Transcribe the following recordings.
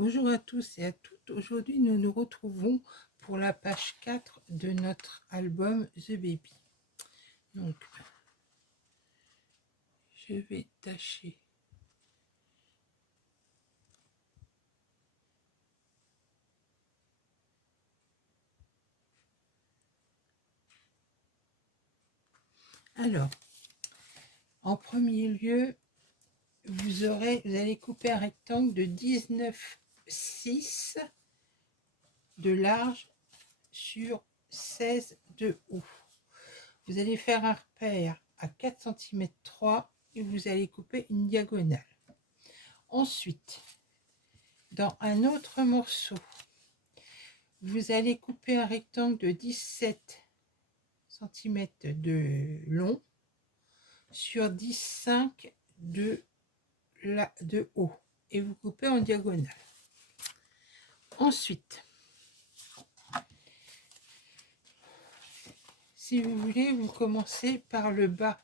Bonjour à tous et à toutes. Aujourd'hui, nous nous retrouvons pour la page 4 de notre album The Baby. Donc, je vais tâcher alors, en premier lieu, vous allez couper un rectangle de 19,6 de large sur 16 de haut. Vous allez faire un repère à 4 cm 3 et vous allez couper une diagonale. Ensuite, dans un autre morceau, vous allez couper un rectangle de 17 cm de long sur 10,5 de haut et vous coupez en diagonale. Ensuite, si vous voulez, vous commencez par le bas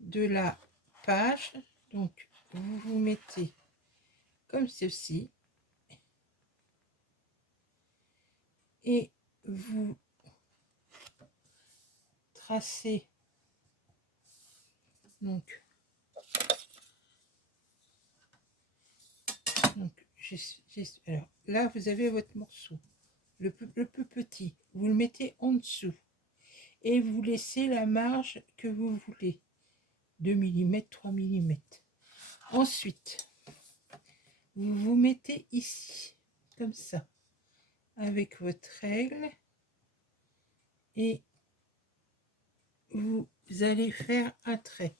de la page. Donc, vous vous mettez comme ceci et vous tracez donc alors là vous avez votre morceau le plus petit, vous le mettez en dessous et vous laissez la marge que vous voulez, 2 mm, 3 mm. Ensuite, vous vous mettez ici comme ça avec votre règle et vous allez faire un trait.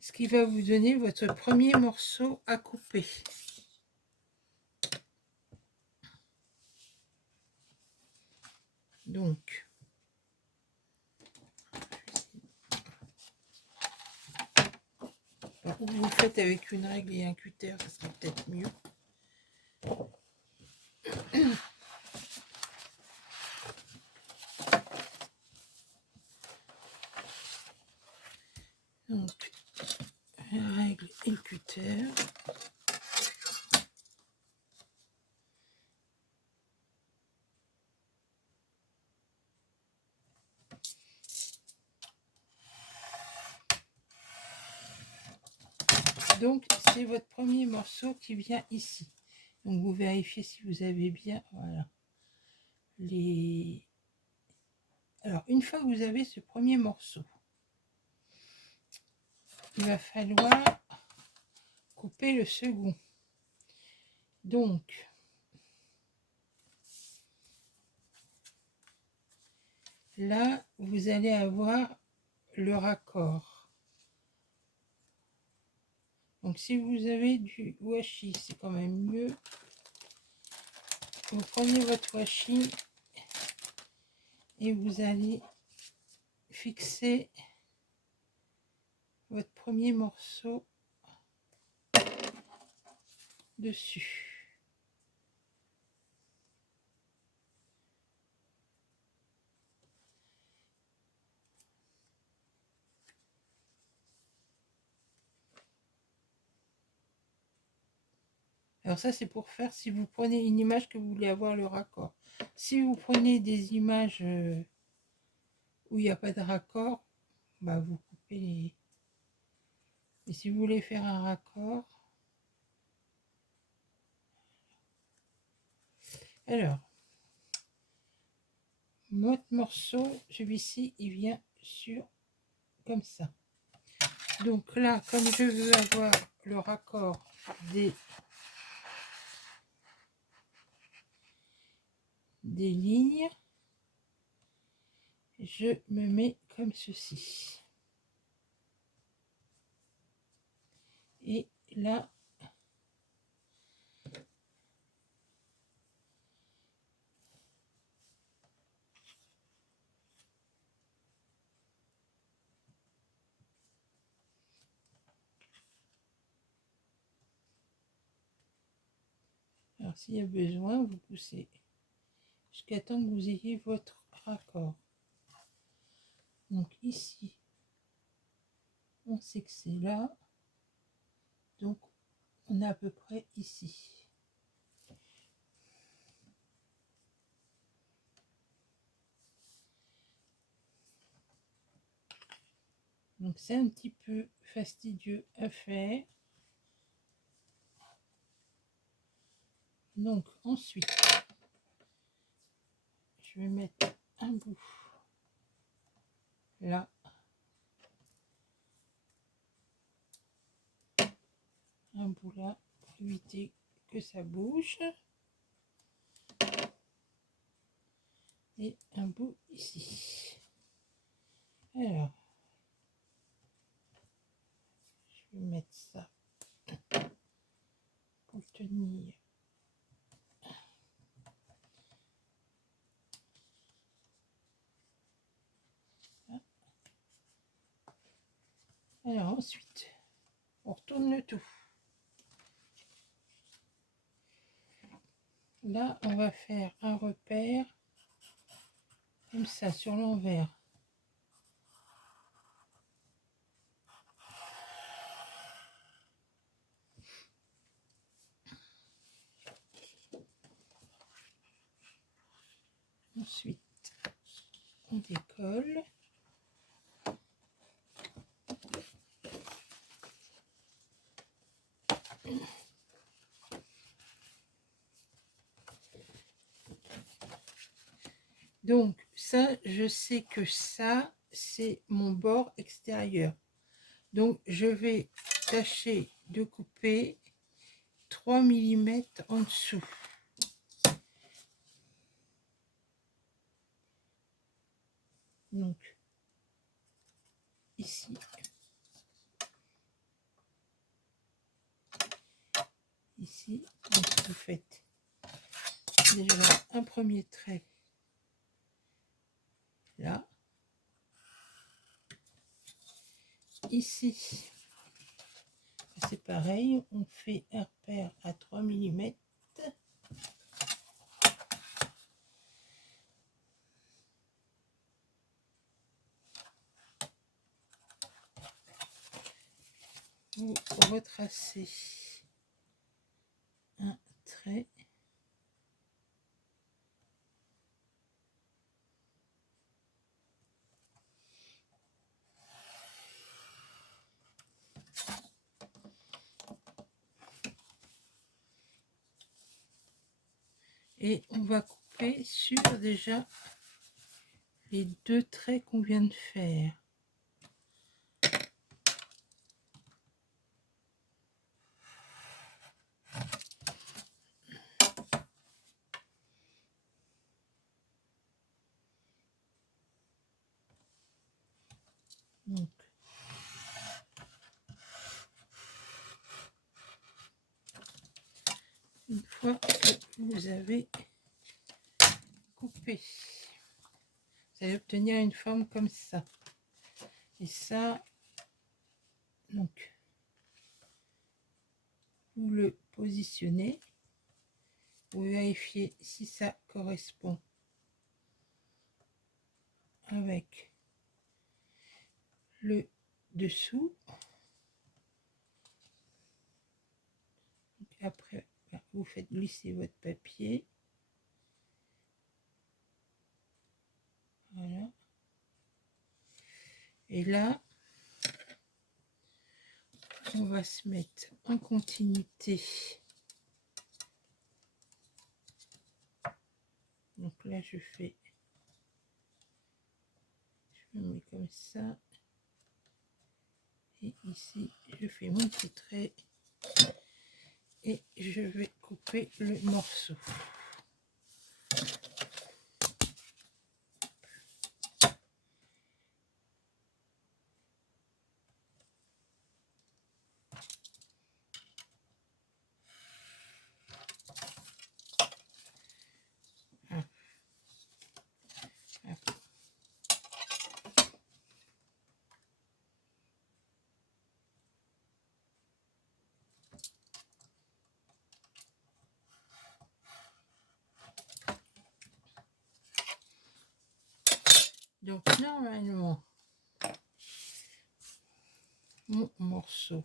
Ce qui va vous donner votre premier morceau à couper. Donc, vous faites avec une règle et un cutter, ça sera peut-être mieux. Donc, la règle et le cutter. Donc, c'est votre premier morceau qui vient ici. Donc, vous vérifiez si vous avez bien, voilà, les... Alors, une fois que vous avez ce premier morceau, il va falloir couper le second. Donc, là, vous allez avoir le raccord. Donc, si vous avez du washi, c'est quand même mieux. Vous prenez votre washi et vous allez fixer votre premier morceau dessus. Alors ça, c'est pour faire si vous prenez une image que vous voulez avoir le raccord. Si vous prenez des images où il n'y a pas de raccord, bah vous coupez les... Et si vous voulez faire un raccord... Alors, votre morceau, celui-ci, il vient sur... comme ça. Donc là, comme je veux avoir le raccord des lignes, je me mets comme ceci. Et là, alors s'il y a besoin, vous poussez jusqu'à temps que vous ayez votre raccord. Donc ici, On sait que c'est là. Donc, on est à peu près ici. Donc, c'est un petit peu fastidieux à faire. Donc, ensuite, je vais mettre un bout là. Un bout là pour éviter que ça bouge. Et un bout ici. Alors, je vais mettre ça pour tenir. Alors ensuite, on retourne le tout. Là, on va faire un repère comme ça sur l'envers. Ensuite, on décolle. Donc ça, je sais que ça, c'est mon bord extérieur. Donc je vais tâcher de couper 3 mm en dessous. Donc ici. Ici, donc vous faites déjà un premier trait là. Ici, c'est pareil, on fait un repère à 3 mm. Vous retracez un trait. Et on va couper sur déjà les 2 traits qu'on vient de faire. Donc, une fois que vous avez coupé, vous allez obtenir une forme comme ça. Et ça, donc, vous le positionnez, vous vérifiez si ça correspond avec le dessous. Donc après, vous faites glisser votre papier. Voilà. Et là, on va se mettre en continuité. Donc là, je me mets comme ça. Et ici, je fais mon petit trait. Et je vais couper le morceau. Donc normalement, mon morceau.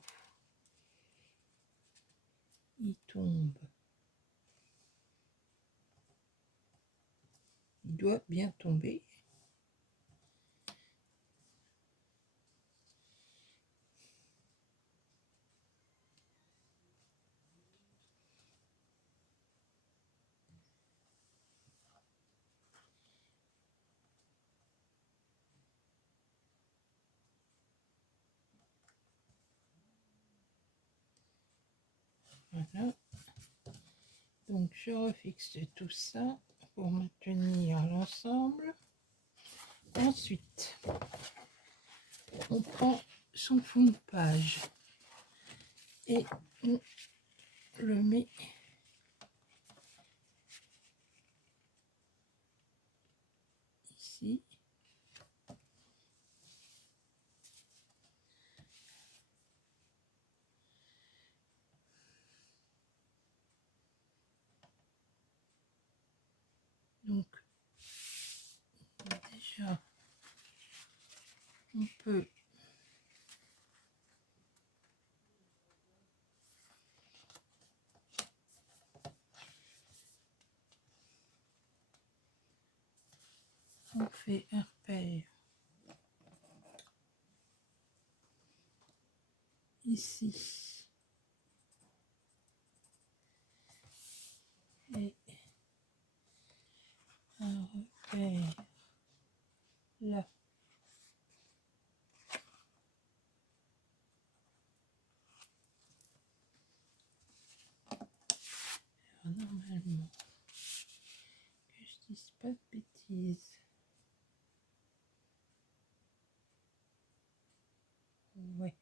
Il tombe. Il doit bien tomber. Voilà. Donc je refixe tout ça pour maintenir l'ensemble. Ensuite, on prend son fond de page et on le met ici. Donc déjà on peut on fait un repère ici et un repère là. Alors, normalement, que je dise pas de bêtises. Ouais.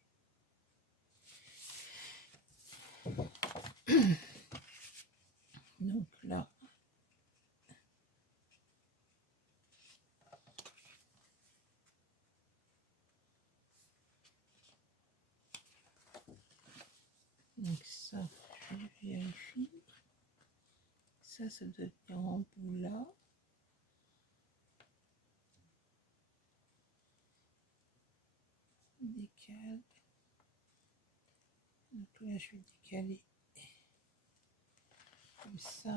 Donc là, donc ça, je vérifie. Ça doit venir en bout là. Décale. Donc là, je vais décaler comme ça.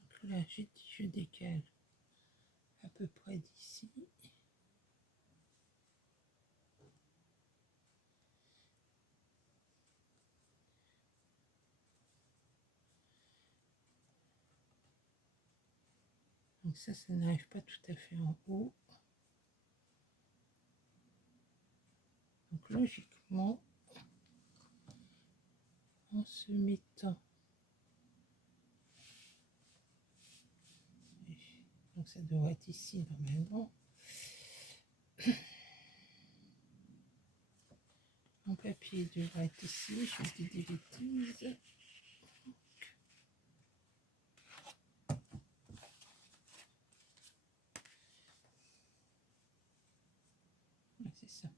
Donc là, je décale à peu près d'ici. Donc ça n'arrive pas tout à fait en haut. Donc logiquement, en se mettant, donc ça devrait être ici normalement, mon papier devrait être ici, je dis des bêtises. C'est ça.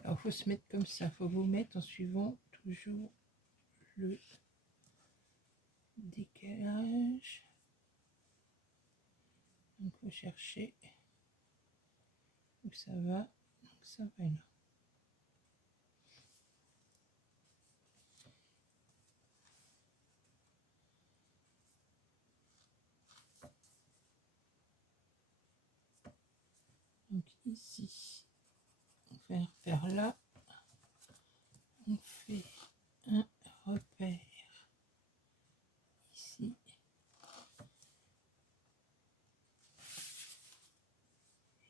Alors, il faut se mettre comme ça. Il faut vous mettre en suivant toujours le décalage. Donc, il faut chercher où ça va. Donc, ça va là. Donc, ici, on fait un repère là. On fait un repère ici.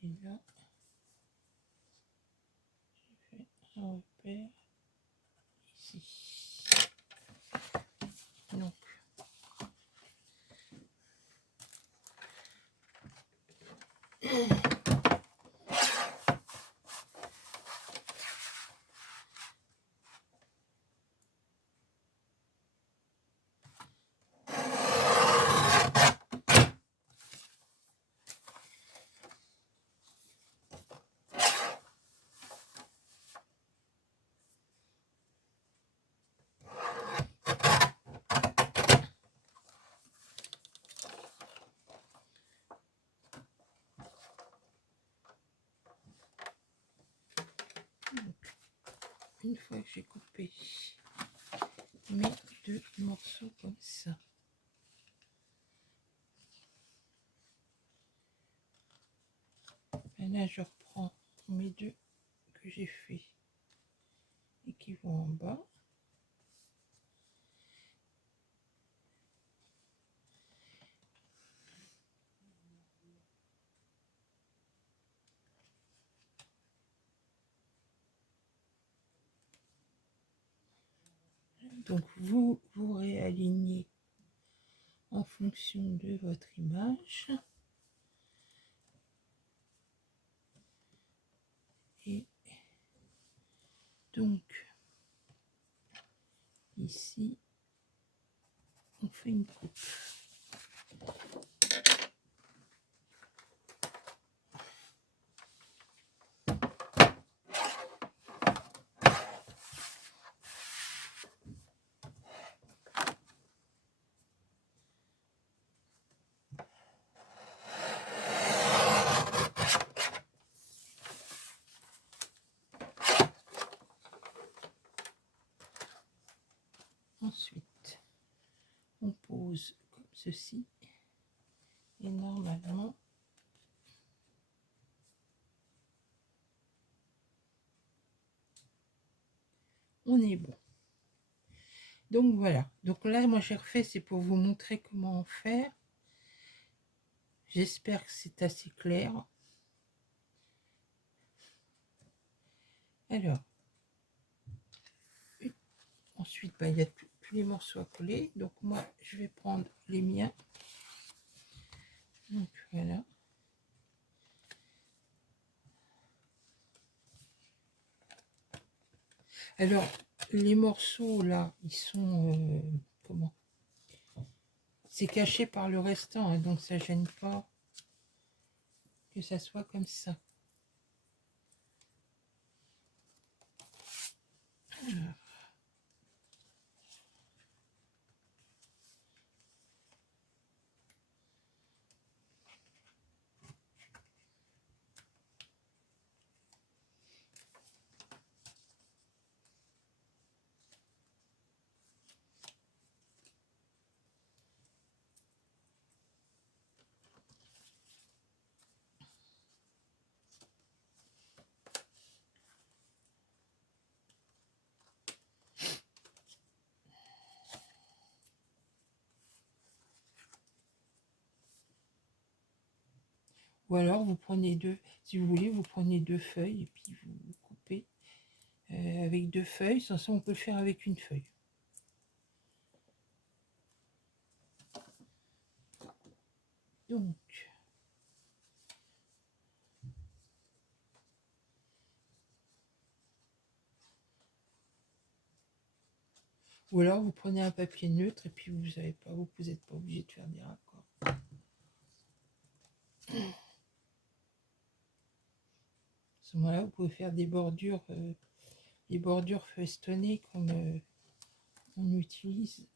Et là, je fais un repère ici. Donc, une fois que j'ai coupé mes 2 morceaux comme ça, et là je reprends mes 2 que j'ai fait et qui vont en bas. Donc vous réalignez en fonction de votre image. Et donc ici on fait une coupe. Ensuite, on pose comme ceci et normalement, on est bon. Donc voilà. Donc là, moi j'ai refait, c'est pour vous montrer comment faire. J'espère que c'est assez clair. Alors, ensuite, il y a tous les morceaux à coller. Donc moi, je vais prendre les miens. Donc voilà. Alors, les morceaux là, ils sont comment? C'est caché par le restant, hein, donc ça gêne pas que ça soit comme ça. Alors. Ou alors vous prenez si vous voulez, vous prenez 2 feuilles et puis vous coupez avec 2 feuilles. Sans ça, on peut le faire avec une feuille. Donc, ou alors vous prenez un papier neutre et puis vous n'êtes pas obligé de faire des raccords. À ce moment-là, vous pouvez faire des bordures festonnées comme on utilise.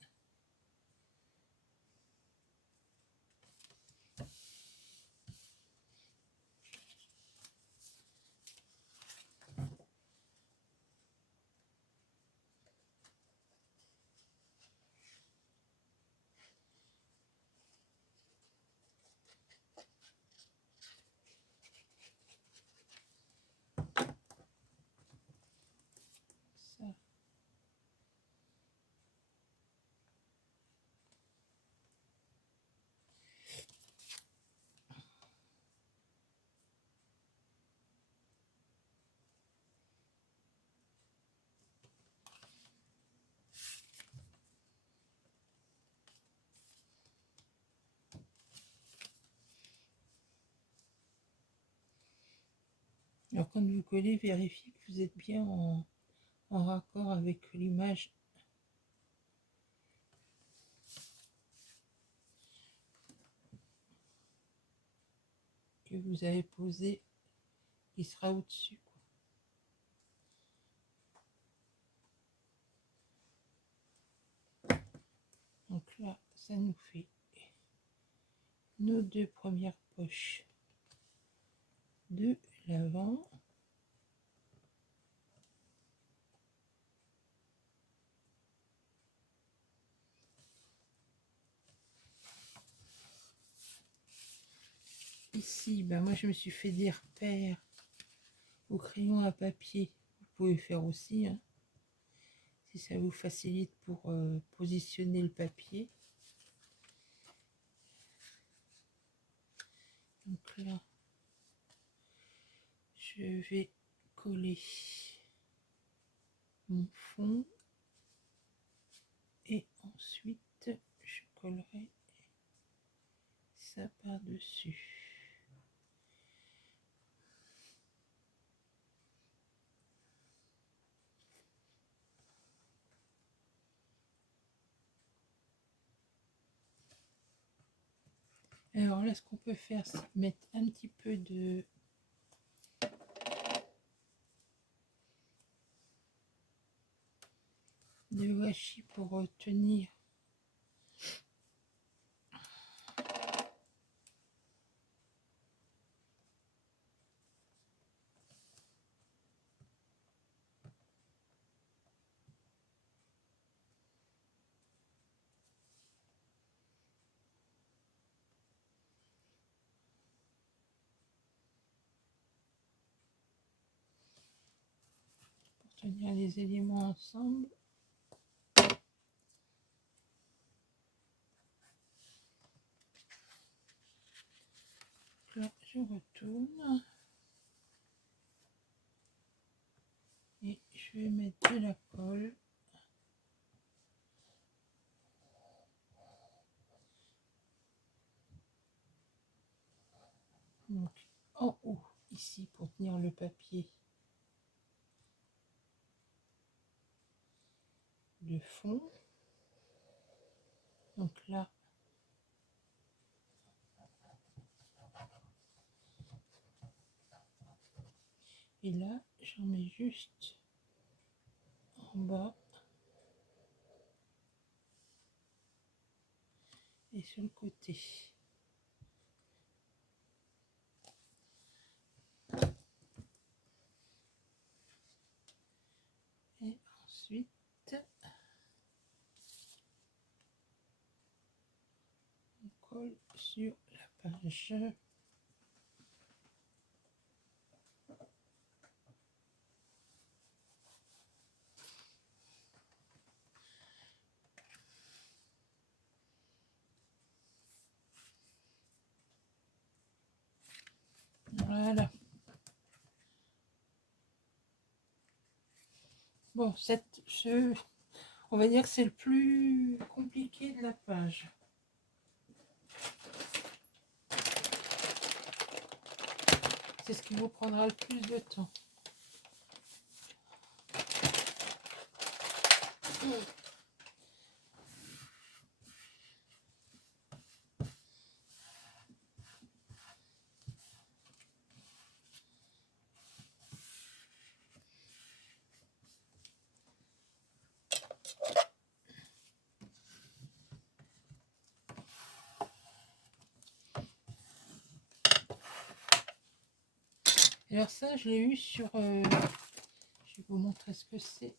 Ça. Alors quand vous collez, vérifiez que vous êtes bien en raccord avec l'image que vous avez posée qui sera au-dessus. Donc là, ça nous fait nos 2 premières poches de l'avant. ici, ben moi je me suis fait des repères au crayon à papier. Vous pouvez faire aussi, hein, si ça vous facilite pour positionner le papier. Donc là, je vais coller mon fond et ensuite je collerai ça par-dessus. Alors là, ce qu'on peut faire, c'est mettre un petit peu de washi pour tenir les éléments ensemble. Là, je retourne et je vais mettre de la colle. Donc en haut ici pour tenir le papier de fond. Donc là, et là, j'en mets juste en bas et sur le côté. Et ensuite, on colle sur la page. Voilà. Bon, on va dire que c'est le plus compliqué de la page. C'est ce qui vous prendra le plus de temps. Alors ça, je l'ai eu sur... je vais vous montrer ce que c'est.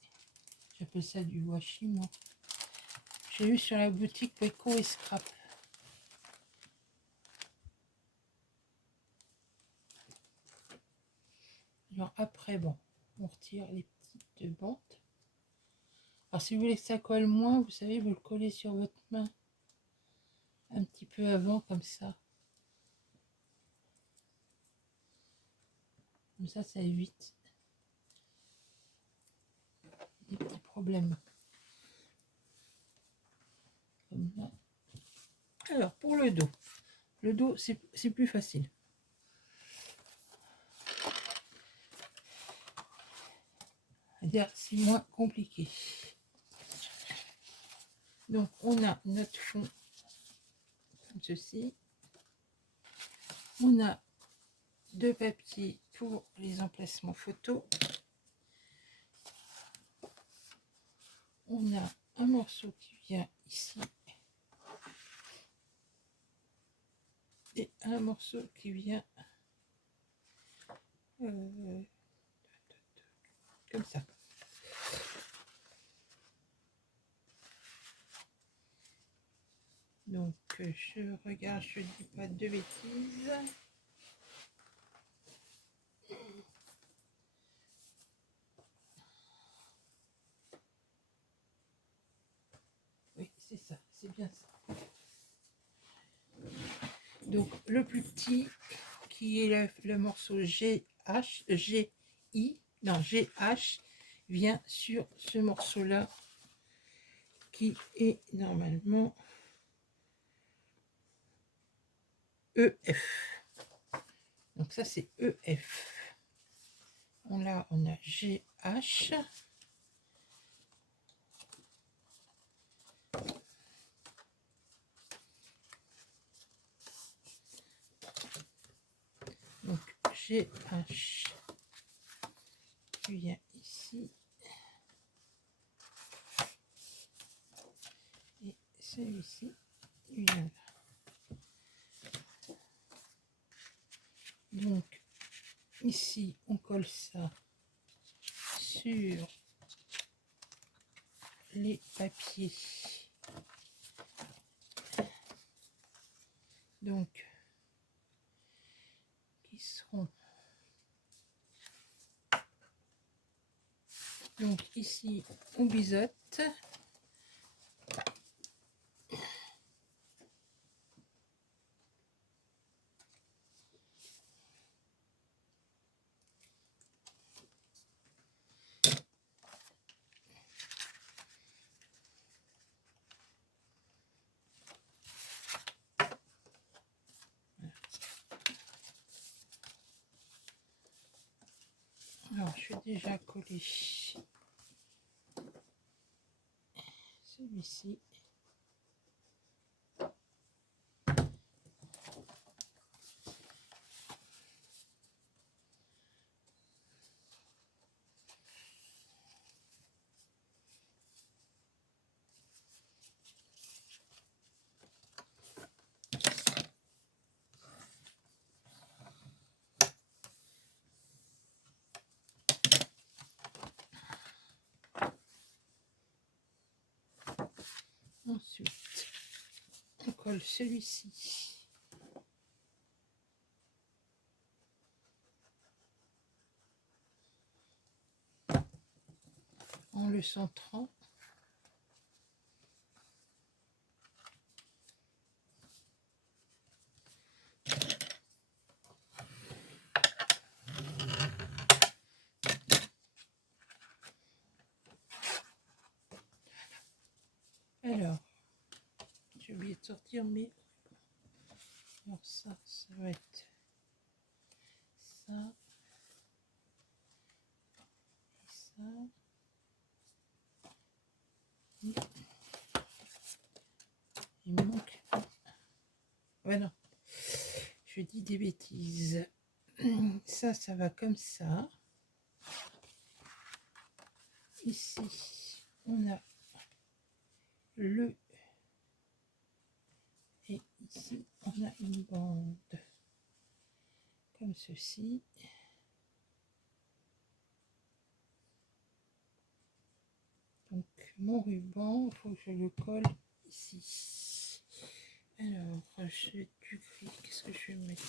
J'appelle ça du washi, moi. J'ai eu sur la boutique Peko et Scrap. Alors après, bon, on retire les petites bandes. Alors si vous voulez que ça colle moins, vous savez, vous le collez sur votre main. Un petit peu avant, comme ça. Comme ça évite des petits problèmes. Comme là. Alors, pour le dos, c'est plus facile. C'est-à-dire, c'est moins compliqué. Donc, on a notre fond comme ceci. On a deux papiers pour les emplacements photos. On a un morceau qui vient ici. Et un morceau qui vient comme ça. Donc je regarde, je dis pas de bêtises. C'est bien ça. Donc le plus petit qui est le morceau GI, non GH, vient sur ce morceau là qui est normalement EF. Donc ça c'est EF. Là on a GH. Donc GH vient ici. Et celui-ci vient là. Donc ici on colle ça sur les papiers. Donc qui seront donc ici on biseaute. Alors je vais déjà coller celui-ci. Ensuite, on colle celui-ci. En le centrant. Alors, j'ai oublié de sortir mes... Alors ça va être ça et ça. Et il me manque... Ouais, non, je dis des bêtises. Ça va comme ça. Ici, on a le... Et ici, on a une bande comme ceci. Donc, mon ruban, il faut que je le colle ici. Alors, je vais du gris. Qu'est-ce que je vais mettre?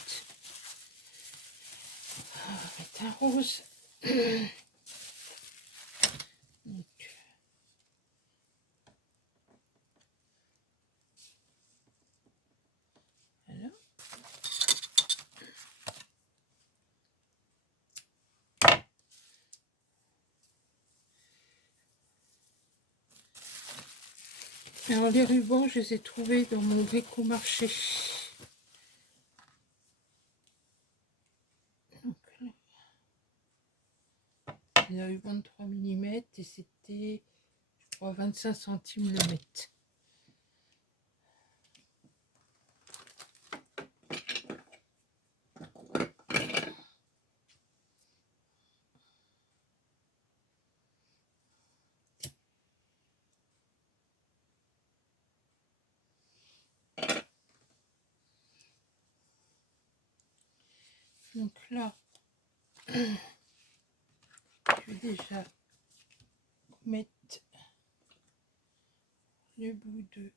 On va mettre un rose. Donc, voilà. Alors, les rubans, je les ai trouvés dans mon brico-marché. Donc, des rubans de 3 mm et c'était, je crois, 25 centimes le mètre. Donc là, je vais déjà mettre le bout de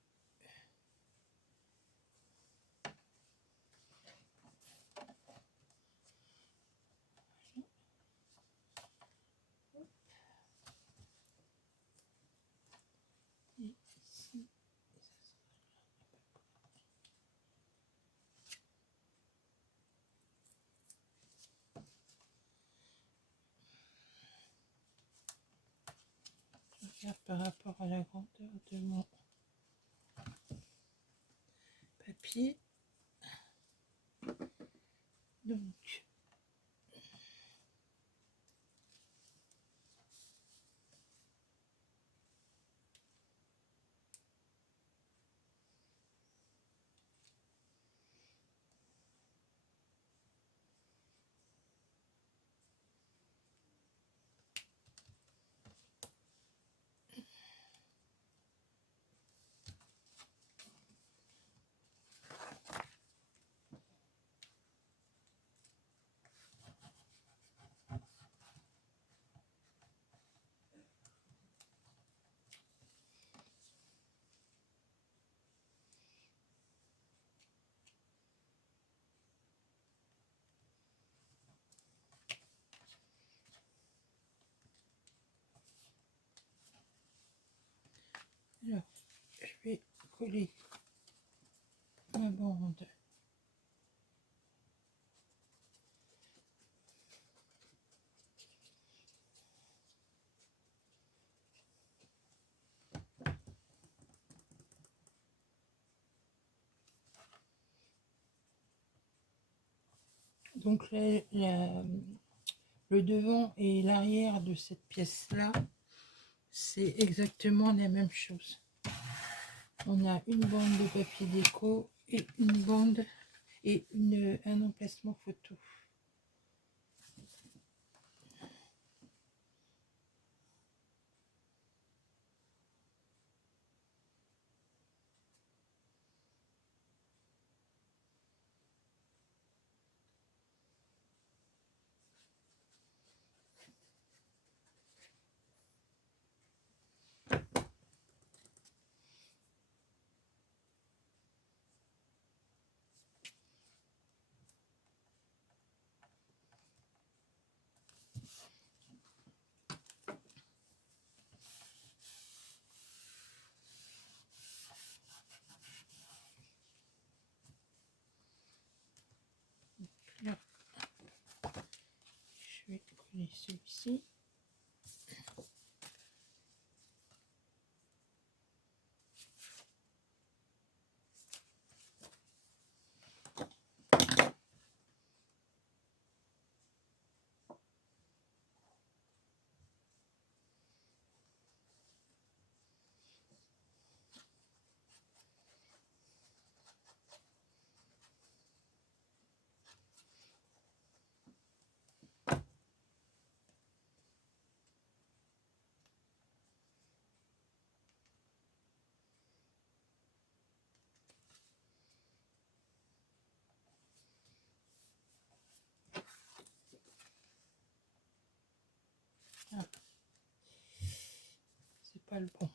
et ici, par rapport à la grandeur de mon papier. Donc, alors, je vais coller ma bande. Donc le devant et l'arrière de cette pièce-là, c'est exactement la même chose. On a une bande de papier déco et une bande et un emplacement photo. Là, je vais coller celui-ci. Ah, c'est pas le bon.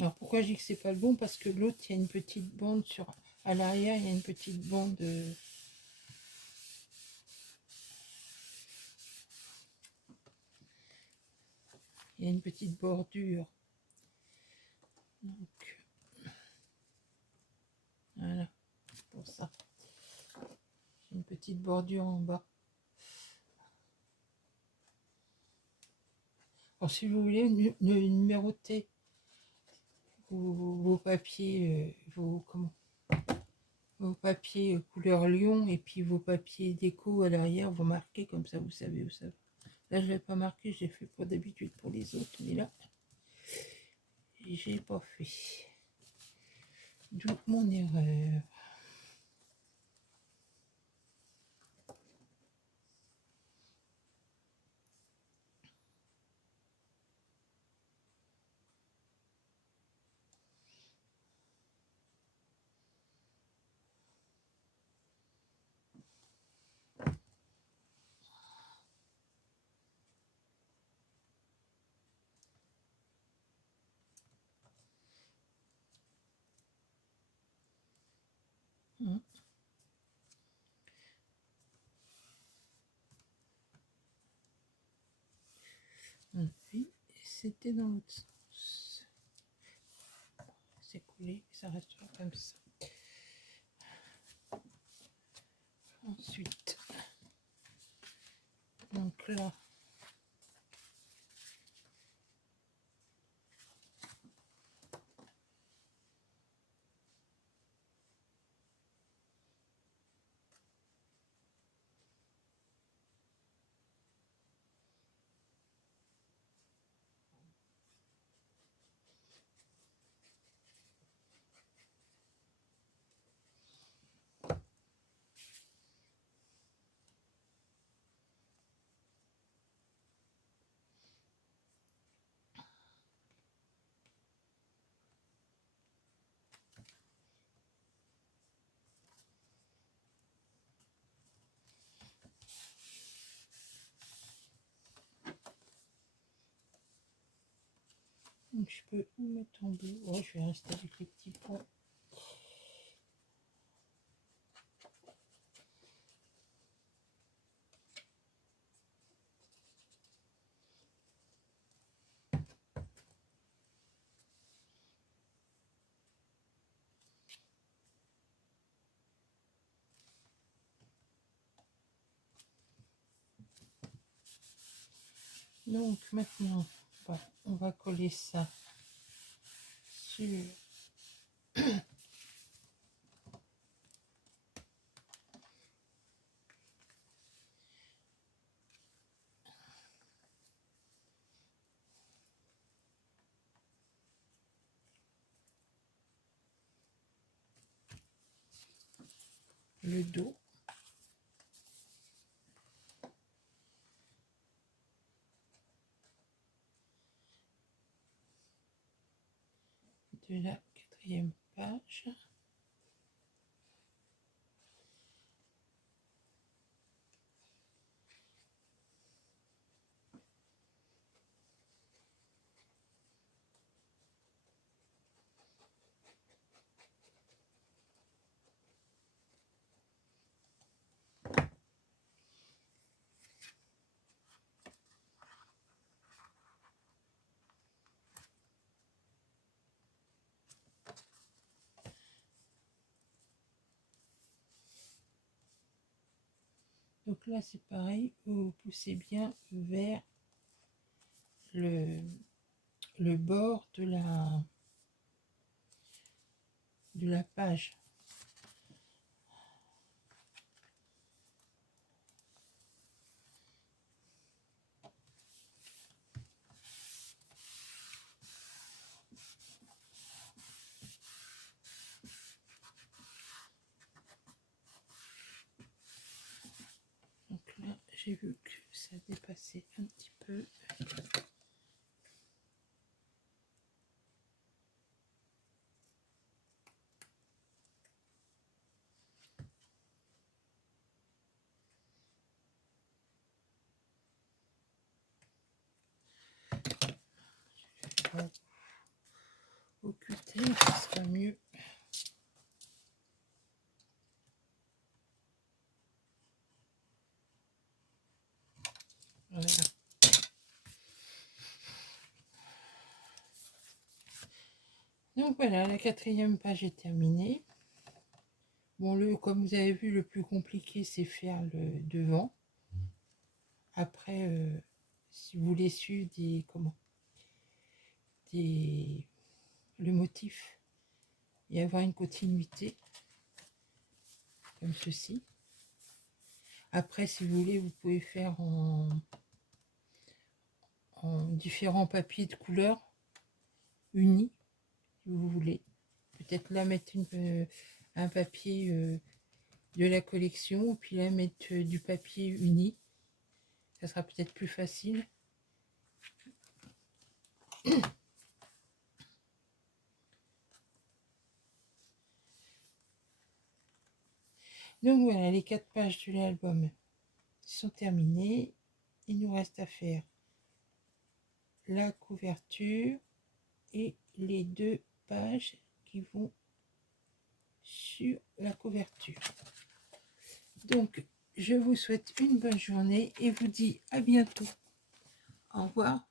Alors pourquoi je dis que c'est pas le bon? Parce que l'autre, il y a une petite bande à l'arrière, il y a une petite bande. Il y a une petite bordure. Donc, voilà, pour ça. J'ai une petite bordure en bas. Alors, si vous voulez numéroter vos papiers, vos papiers couleur lion et puis vos papiers déco à l'arrière, vous marquez comme ça, vous savez où ça va. Là, je ne l'ai pas marqué, j'ai fait pour d'habitude pour les autres, mais là, j'ai pas fait. D'où mon erreur. Oui, c'était dans l'autre sens. C'est coulé, ça restera comme ça. Ensuite, donc là, donc je peux mettre en bleu. Ouais, je vais rester avec les petits points. Donc maintenant, on va coller ça sur le dos. De la 4e page. Donc là, c'est pareil, vous poussez bien vers le bord de la page. Donc là, j'ai vu que ça dépassait un petit peu. Occulter, ce sera mieux. Voilà. Donc voilà, la 4e page est terminée. Bon, comme vous avez vu, le plus compliqué, c'est faire le devant. Après, si vous voulez suivre le motif et avoir une continuité, comme ceci. Après, si vous voulez, vous pouvez faire en différents papiers de couleurs unis, si vous voulez. Peut-être là mettre un papier de la collection, puis là mettre du papier uni. Ça sera peut-être plus facile. Donc voilà, les 4 pages de l'album sont terminées. Il nous reste à faire la couverture et les 2 pages qui vont sur la couverture. Donc, je vous souhaite une bonne journée et vous dis à bientôt. Au revoir.